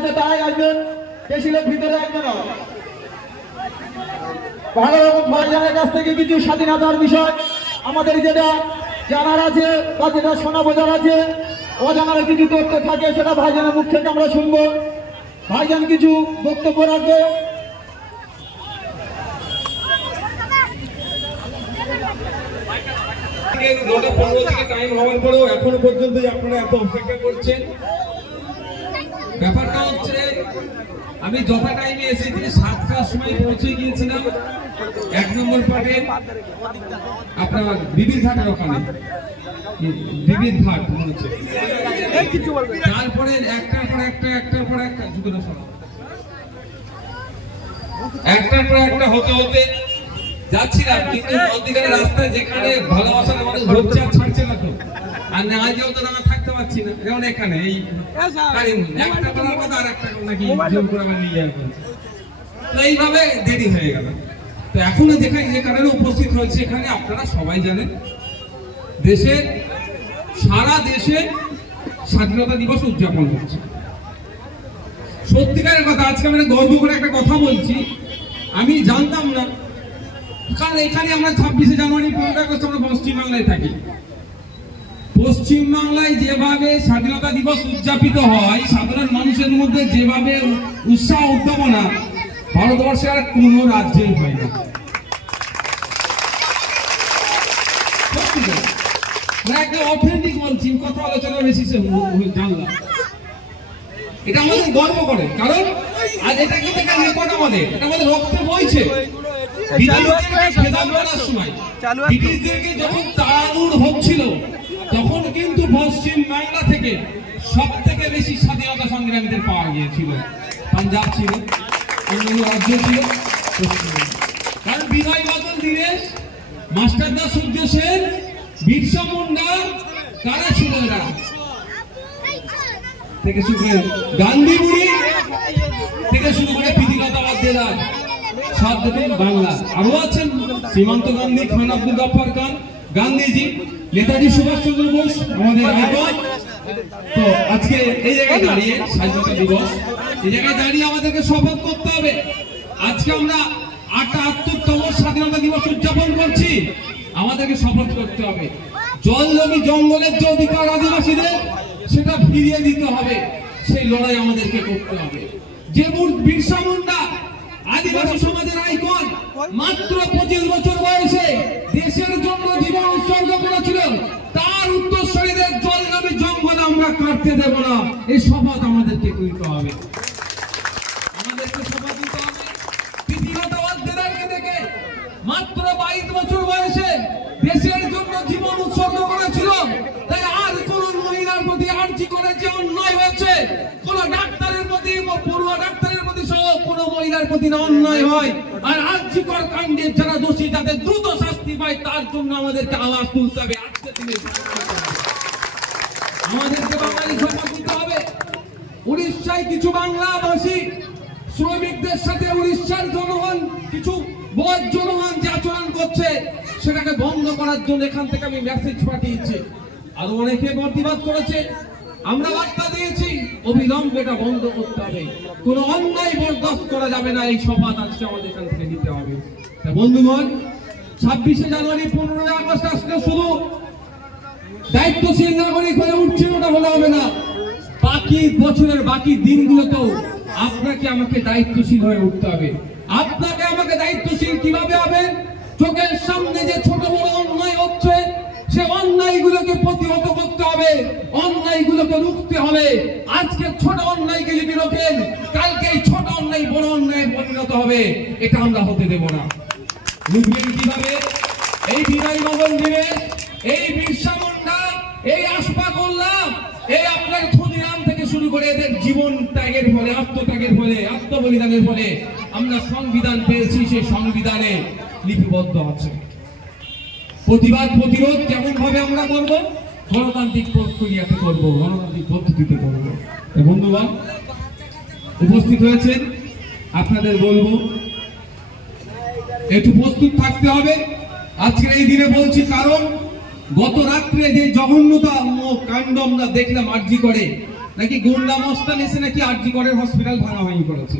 আছে তাই আসবেন, বেশি লোক ভিতরে আসবে না। ভালো রকম ভাইজানের কাছ থেকে কিছু স্বাধীনতার বিষয় আমাদের যেটা জানার আছে বা যেটা শোনা বোঝার আছে, অজানার কিছু তথ্য থাকে সেটা ভাইজানের মুখ থেকে আমরা শুনবো। ভাইজান কিছু বক্তব্য রাখবে। নটা 15 থেকে টাইম হওয়ার পরেও এখনো পর্যন্ত আপনারা এত অপেক্ষা করছেন। ব্যাপারটা হচ্ছে আমি যথা টাইমে এসেছি 7টার সময় পৌঁছে গিয়েছিলাম 1 নম্বর পার্টে আপনার বিবির ঘাটের ওখানে, বিবির ঘাট মনে হচ্ছে। তারপরে একটার পর একটা যুগের সময় একটার পর একটা হতে হতে যাচ্ছিলাম, কিন্তু মধ্যিখানে রাস্তায় যেখানে ভালোবাসার আমাদের ধরছে আর ছাড়ছে না, তো আর না যেও তো আমরা থাকতে পারছি না। যেমন এখানে এই একটা করার কথা আর একটা নাকি জোর করে আমার নিয়ে যাওয়া হয়েছে, তো এইভাবে দেরি হয়ে গেল। তো এখনো দেখাই যে কারণে উপস্থিত হয়েছে এখানে, আপনারা সবাই জানেন দেশে সারা দেশে স্বাধীনতা দিবস উদযাপন হচ্ছে। সত্যিকারের কথা, আজকে আমি গর্ব করে একটা কথা বলছি, আমি জানতাম না, কারণ এখানে আমরা 26শে জানুয়ারি 15 আগস্ট আমরা পশ্চিমবাংলায় থাকি। পশ্চিমবাংলায় যেভাবে স্বাধীনতা দিবস উদযাপিত হয়, সাধারণ মানুষের মধ্যে যেভাবে উৎসাহ উদ্দীপনা, ভারতবর্ষের আর কোন রাজ্যেই হয় না। একটা অথেন্টিক বলছি, কথা আলোচনা বেশি জানলাম, এটা আমাদের গর্ব করে, কারণ আজ এটা কিন্তু রেকর্ড আমাদের, এটা আমাদের রক্তে বইছে। ব্রিটিশদেরকে যখন তাড়ানোর হচ্ছিল, তখন কিন্তু পশ্চিম বাংলা থেকে সব থেকে বেশি স্বাধীনতা সংগ্রামীদের পাওয়া গিয়েছিল। পাঞ্জাব ছিল, অন্যান্য রাজ্য ছিল, কারণ বিনয় বাদল দীনেশ, মাস্টারদা সূর্য সেন, বিরসা মুন্ডা, কারা ছিল এরা থেকে শুরু করে গান্ধী বুড়ি থেকে শুরু করে প্রীতিলতা ওয়াদ্দেদার, সব দেখেন বাংলা। আরো আছেন সীমান্ত গান্ধী, খান আব্দুল গফফার খান, গান্ধীজি, নেতাজি সুভাষচন্দ্র বোস, আমাদের আইকন। তো আজকে এই জায়গায় দাঁড়িয়ে স্বাধীনতা দিবস, এই জায়গায় দাঁড়িয়ে আমাদেরকে শপথ করতে হবে। আজকে আমরা ৭৮তম স্বাধীনতা দিবস উদযাপন করছি, আমাদেরকে শপথ করতে হবে জল জমি জঙ্গলের যে অধিকার আদিবাসীদের, সেটা ফিরিয়ে দিতে হবে। সেই লড়াই আমাদেরকে করতে হবে। যে বিরসা মুন্ডা আদিবাসী সমাজের আইকন, মাত্র 25 বছর বয়সে দেশের জন্য জীবন উৎসর্গ করেছিল, তার উত্তরসূরিদের জল জমি জঙ্গল আমরা কাটতে দেব না, এই শপথ আমাদেরকে নিতে হবে। আমাদেরকে শপথ নিতে হবে। প্রীতিলতা ওয়াদ্দেদারকে দেখে মাত্র 22 বছর বয়সে দেশের জন্য জীবন উৎসর্গ করেছিল, তাই আর কোন মহিলার প্রতি আর্জি করে যে অন্যায় হয়েছে, কোন ডাক্তারের প্রতি, পড়ুয়া ডাক্তারের প্রতি সহ কোন মহিলার প্রতি না অন্যায় হয়, আর আর্জিকর কাণ্ডে যারা দোষী যাতে দ্রুত শাস্তি পায়, তার জন্য আমাদেরকে আওয়াজ তুলতে হবে। আজকে তিনি আমাদেরকে বাঙালি শপথ নিতে হবে। উড়িষ্যায় কিছু বাংলাভাষী শ্রমিকদের সাথে উড়িষ্যার জনগণ, কিছু বদ জনগণ যে আচরণ করছে, সেটাকে বন্ধ করার জন্য এখান থেকে আমি মেসেজ পাঠিয়েছি। আরো অনেকে প্রতিবাদ করেছে, আমরা বার্তা দিয়েছি, অবিলম্বে এটা বন্ধ করতে হবে, কোন অন্যায় বরদাস্ত করা যাবে না। এই শপথ আজকে আমাদের এখান থেকে নিতে হবে। বন্ধুগণ, 26শে জানুয়ারি 15 আগস্ট আজকে শুধু দায়িত্বশীল নাগরিক হয়ে উঠছে ওটা বলা হবে না, বাকি বছরের বাকি দিনগুলোতেও আপনাকে আমাকে দায়িত্বশীল হয়ে উঠতে হবে। আপনাকে আমাকে দায়িত্বশীল কিভাবে হবে? চোখের সামনে যে ছোট বড় অন্যায় হচ্ছে, সে অন্যায়গুলোকে প্রতিহত করতে হবে, অন্যায়গুলোকে রুখতে হবে। আজকে ছোট অন্যায়কে যদি রোখেন, কালকে এই ছোট অন্যায় বড় অন্যায় পরিণত হবে, এটা আমরা হতে দেব না। রুখবেন কিভাবে? এই বিনয় বাদল দীনেশ, এই বিরসা মুন্ডা, এই আশফাক উল্লাহ, এই আপনার ক্ষুদিরাম থেকে শুরু করে এদের জীবন ত্যাগের ফলে, আত্মত্যাগের ফলে, আত্মবলিদানের ফলে আমরা সংবিধান পেয়েছি। সেই সংবিধানে লিপিবদ্ধ আছে। প্রতিবাদ প্রতিরোধ কেমন ভাবে আমরা করব? গণতান্ত্রিক প্রক্রিয়াতে করব, গণতান্ত্রিক পদ্ধতিতে করব। বন্ধুগণ উপস্থিত হয়েছেন, আপনাদের বলবো একটু প্রস্তুত থাকতে হবে। আজকের এই দিনে বলছি, কারণ গত রাত্রে যে জঘন্যতম কাণ্ড আমরা দেখলাম আরজি করে, নাকি গুন্ডা মস্তান এসে নাকি আরজি করের হসপিটাল ভাঙাভাঙি করেছে।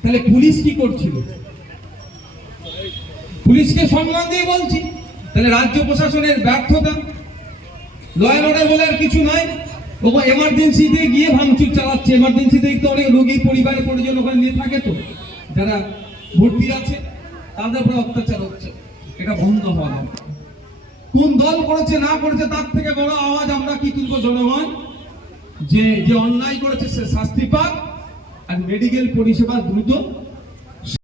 তাহলে পুলিশ কি করছিল? পুলিশকে সম্মান দিয়ে বলছি, তাহলে রাজ্য প্রশাসনের ব্যর্থতা, ল অ্যান্ড অর্ডার বলে আর কিছু নয়। ও এমার্জেন্সিতে গিয়ে ভাঙচুর চালাচ্ছে। এমার্জেন্সিতে তো অনেক রোগীর পরিবারের পরিজন ওখানে নিয়ে থাকে, তো যারা ভর্তি আছে তাদের উপরে অত্যাচার হচ্ছে। এটা বন্ধ হওয়া দরকার। কোন দল করেছে না করেছে তার থেকে বড় আওয়াজ আমরা কি তুলবো? জনগণ যে অন্যায় করেছে সে শাস্তি পাক, আর মেডিকেল পরিষেবা দ্রুত